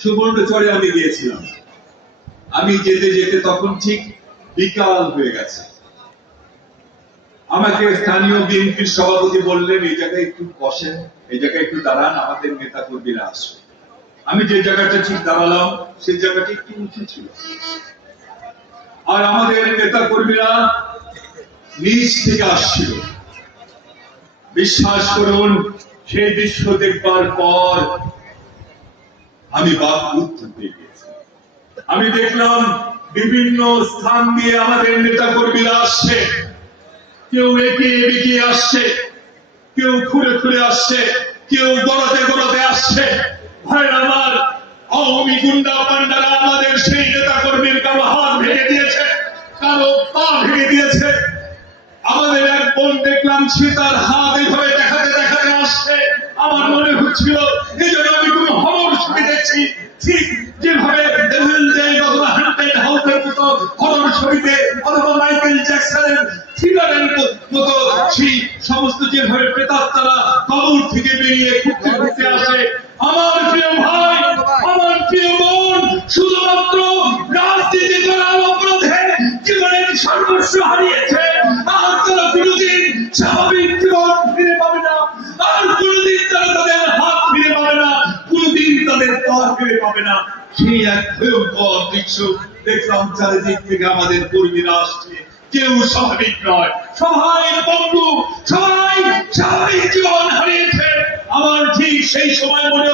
সুবর্ণচরে আমি গিয়েছিলাম। আমি যেতে যেতে তখন ঠিক বিকাল হয়ে গেছে। আমাকে স্থানীয় বিএনপির সভাপতি বললেন, এই জায়গায় একটু বসেন, এই জায়গায় একটু দাঁড়ান, আমাদের নেতা কর্মীরা আসবে। আমি যে জায়গাটা ঠিক দাঁড়ালাম সেই জায়গাটি একটু উঁচু ছিল, আর আমাদের নেতা কর্মীরা নিচ থেকে আসছিল। বিশ্বাস করুন, সেই দৃশ্য দেখবার পর আমি বাকরুদ্ধ হয়ে গেছি। আমি দেখলাম বিভিন্ন স্থান দিয়ে আমাদের নেতা কর্মীরা আসছে, কেউ এগিয়ে এগিয়ে আসছে, কেউ ঘুরে ঘুরে আসছে, কেউ গড়াতে গড়াতে আসছে। ভাই আমার, আওয়ামী গুন্ডা পান্ডারা আমাদের সেই নেতা কর্মীর কারো হাত ভেঙে দিয়েছে, কারো পা ভেঙে দিয়েছে। আমাদের এক বোন দেখলাম সে তার হাত এইভাবে দেখাতে দেখাতে আসছে। আমার মনে হচ্ছিল এই জন্য আমি কোনো হরর ছবি দেখছি, ঠিক যেভাবে হরর ছবিতে অথবা মাইকেল জ্যাকসনের থ্রিলারের মতো সেই সমস্ত যেভাবে প্রেতাত্মারা কবর থেকে বেরিয়ে ঘুরতে ঘুরতে আসে। আমার প্রিয় ভাই, আমার প্রিয় বোন, শুধুমাত্র রাজনীতি করার অপরাধে জীবনের সর্বস্ব হারিয়েছে, আর তারা কোনোদিন স্বাভাবিক জীবন ফিরে পাবে না, আর কোনোদিন তারা তাদের হাত ফিরে পাবে না, কোনোদিন তাদের পা ফিরে পাবে না। সেই এক ভয়ঙ্কর দৃশ্য দেখলাম। চারিদিক থেকে আমাদের কর্মীরা আসছে, কেউ স্বাভাবিক নয়, সবাই বন্ধু, সবাই স্বাভাবিক জীবন হারিয়েছে। আমার ঠিক সেই সময় মনে